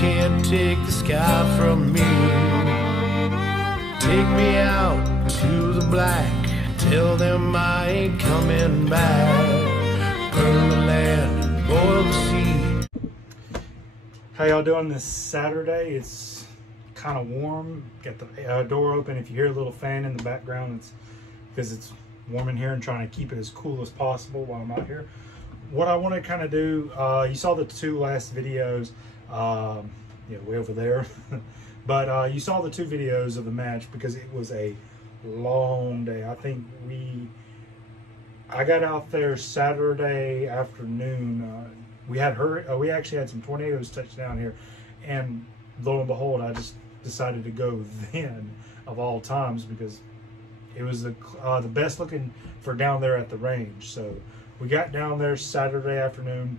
can't take the sky from me. Take me out to the black, tell them I ain't coming back. Burn the land, boil the sea. How y'all doing this Saturday? It's kind of warm. Got the door open. If you hear a little fan in the background, it's because it's warm in here and trying to keep it as cool as possible while I'm out here. What I want to kind of do, you saw the two last videos, way over there, but you saw the two videos of the match because it was a long day. I think I got out there Saturday afternoon. We actually had some tornadoes touch down here, and lo and behold, I just decided to go then of all times because it was the best looking for down there at the range. So we got down there Saturday afternoon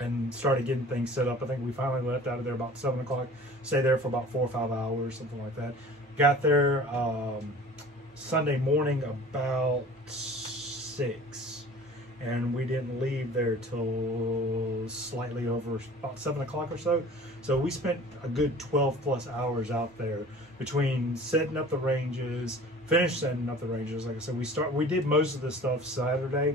and started getting things set up. I think we finally left out of there about 7 o'clock, stayed there for about 4 or 5 hours, something like that. Got there Sunday morning about 6, and we didn't leave there till slightly over about 7 o'clock or so. So we spent a good 12 plus hours out there between setting up the ranges, finished setting up the ranges. Like I said, we did most of the stuff Saturday,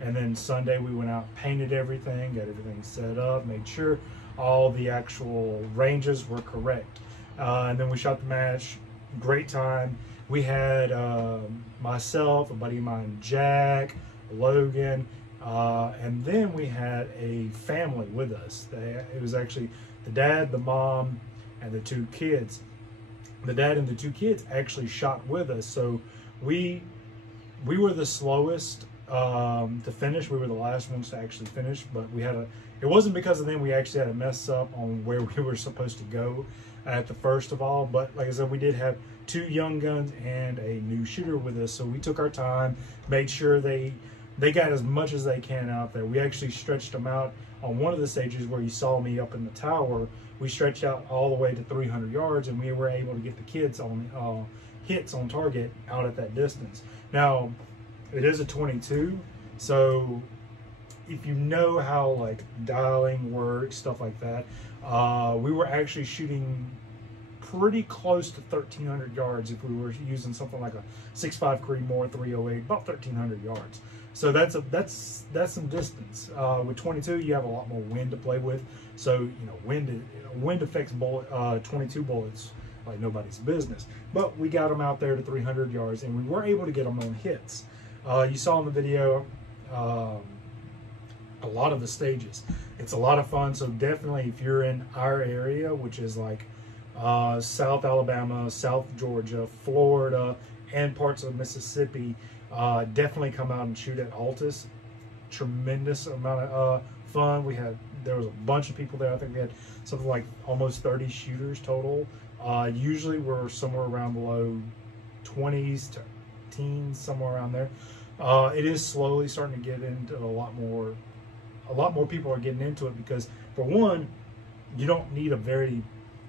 and then Sunday we went out, painted everything, got everything set up, made sure all the actual ranges were correct. And then we shot the match. Great time. We had myself, a buddy of mine, Jack, Logan, and then we had a family with us. It was actually the dad, the mom, and the 2 kids. The dad and the 2 kids actually shot with us. So we were the slowest to finish. We were the last ones to actually finish, but it wasn't because of them. We actually had a mess up on where we were supposed to go at the first of all. But like I said, we did have 2 young guns and a new shooter with us. So we took our time, made sure they got as much as they can out there. We actually stretched them out on one of the stages where you saw me up in the tower. We stretched out all the way to 300 yards, and we were able to get the kids on hits on target out at that distance. Now, it is a 22, so if you know how like dialing works, stuff like that, we were actually shooting pretty close to 1,300 yards if we were using something like a 6.5 Creedmoor 308, about 1,300 yards. So that's some distance. With 22, you have a lot more wind to play with. So wind affects 22 bullets like nobody's business. But we got them out there to 300 yards, and we were able to get them on hits. You saw in the video a lot of the stages. It's a lot of fun. So definitely, if you're in our area, which is like South Alabama, South Georgia, Florida, and parts of Mississippi, definitely come out and shoot at Altus. Tremendous amount of fun. There was a bunch of people there. I think we had something like almost 30 shooters total. Usually we're somewhere around the low 20s to teens, somewhere around there. It is slowly starting to get into a lot more people are getting into it because, for one, you don't need a very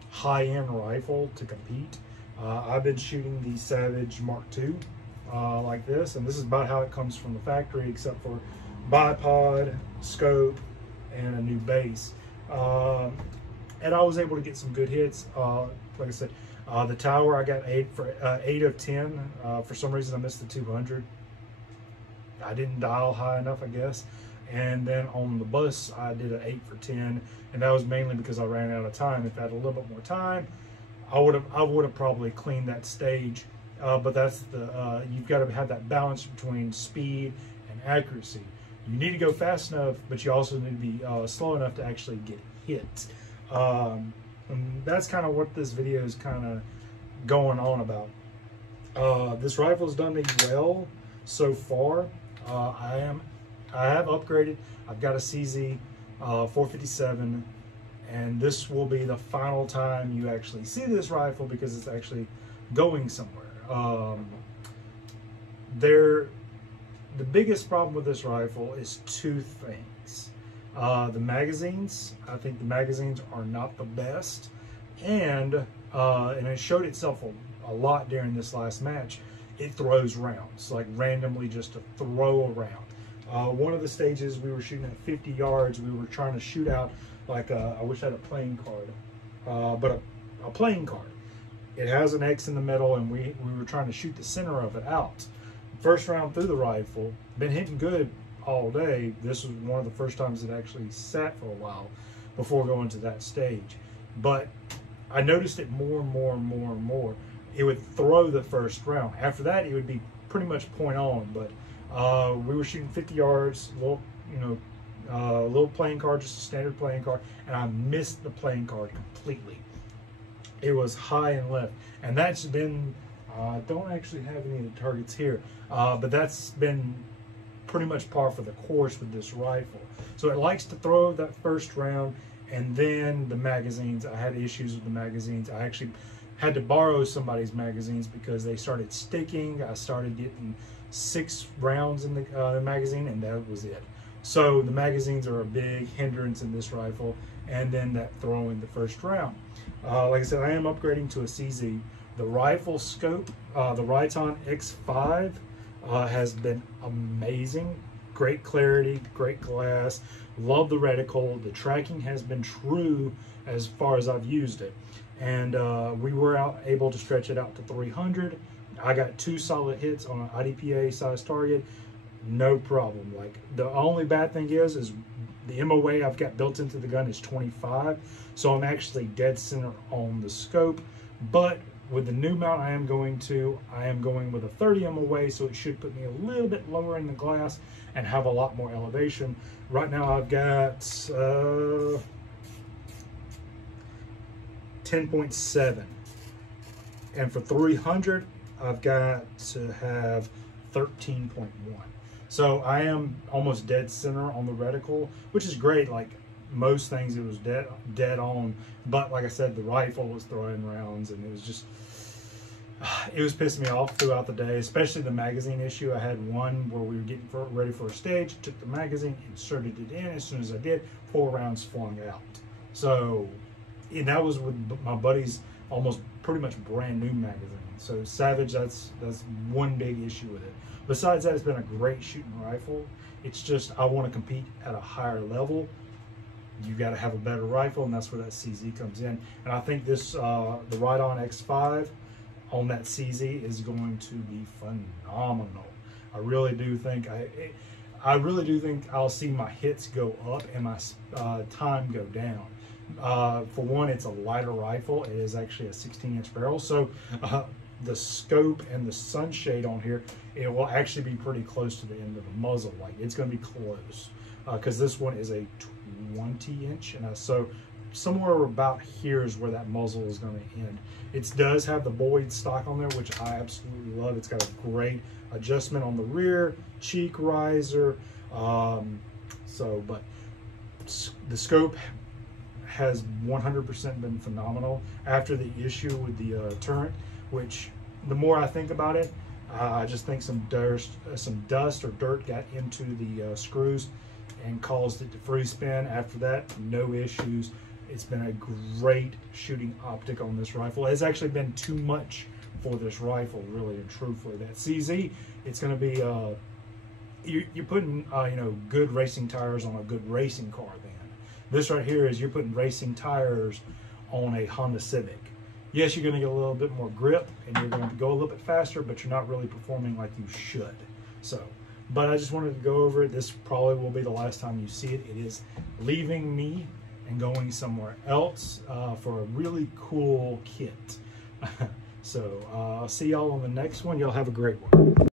high-end rifle to compete. I've been shooting the Savage Mark II like this, and this is about how it comes from the factory, except for bipod, scope, and a new base. And I was able to get some good hits. Like I said, the tower I got 8 of 10. For some reason I missed the 200. I didn't dial high enough, I guess. And then on the bus I did an 8 for 10, and that was mainly because I ran out of time. If I had a little bit more time, I would have probably cleaned that stage. But that's you've got to have that balance between speed and accuracy. You need to go fast enough, but you also need to be slow enough to actually get hit. And that's kind of what this video is kind of going on about. This rifle's done me well so far. I have upgraded. I've got a CZ 457, and this will be the final time you actually see this rifle because it's actually going somewhere. The biggest problem with this rifle is 2 things. The magazines. I think the magazines are not the best, and it showed itself a lot during this last match. It throws rounds, like randomly just to throw a round. One of the stages we were shooting at 50 yards. We were trying to shoot out like I wish I had a playing card, but a playing card. It has an X in the middle, and we were trying to shoot the center of it out. First round through the rifle, been hitting good all day. This was one of the first times it actually sat for a while before going to that stage. But I noticed it more and more and more and more. It would throw the first round. After that, it would be pretty much point on. But we were shooting 50 yards, little, little playing card, just a standard playing card, and I missed the playing card completely. It was high and left, and that's been. I don't actually have any of the targets here, but that's been pretty much par for the course with this rifle. So it likes to throw that first round, and then the magazines. I had issues with the magazines. I actually had to borrow somebody's magazines because they started sticking. I started getting 6 rounds in the magazine, and that was it. So the magazines are a big hindrance in this rifle, and then that throwing the first round. Like I said, I am upgrading to a CZ. The rifle scope, the Riton X5, has been amazing. Great clarity, great glass. Love the reticle. The tracking has been true as far as I've used it. And we were able to stretch it out to 300. I got 2 solid hits on an IDPA size target. No problem. Like, the only bad thing is the MOA I've got built into the gun is 25. So I'm actually dead center on the scope. But with the new mount I am going with a 30 MOA, so it should put me a little bit lower in the glass and have a lot more elevation. Right now I've got 10.7, and for 300 I've got to have 13.1. So I am almost dead center on the reticle, which is great. Like most things, it was dead on. But like I said, the rifle was throwing rounds, and it was pissing me off throughout the day, especially the magazine issue. I had one where we were getting ready for a stage, took the magazine, inserted it in. As soon as I did, 4 rounds flung out. So, and that was with my buddy's almost pretty much brand new magazine. So Savage, that's one big issue with it. Besides that, it's been a great shooting rifle. It's just, I want to compete at a higher level. You got to have a better rifle, and that's where that CZ comes in. And I think this, the Riton X5 on that CZ is going to be phenomenal. I really do think I'll see my hits go up and my time go down. For one, it's a lighter rifle. It is actually a 16-inch barrel, so the scope and the sunshade on here, it will actually be pretty close to the end of the muzzle. Like, it's going to be close because this one is a 20-inch, and so somewhere about here is where that muzzle is going to end. It does have the Boyd stock on there, which I absolutely love. It's got a great adjustment on the rear, cheek riser. But the scope has 100% been phenomenal after the issue with the turret, which the more I think about it, I just think some dust or dirt got into the screws and caused it to free spin. After that, no issues. It's been a great shooting optic on this rifle. It's actually been too much for this rifle, really and truthfully. That CZ, it's going to be you're putting good racing tires on a good racing car. Then this right here is you're putting racing tires on a Honda Civic. Yes, you're going to get a little bit more grip and you're going to go a little bit faster, but you're not really performing like you should. So, but I just wanted to go over it. This probably will be the last time you see it. It is leaving me and going somewhere else for a really cool kit. So I'll see y'all on the next one. Y'all have a great one.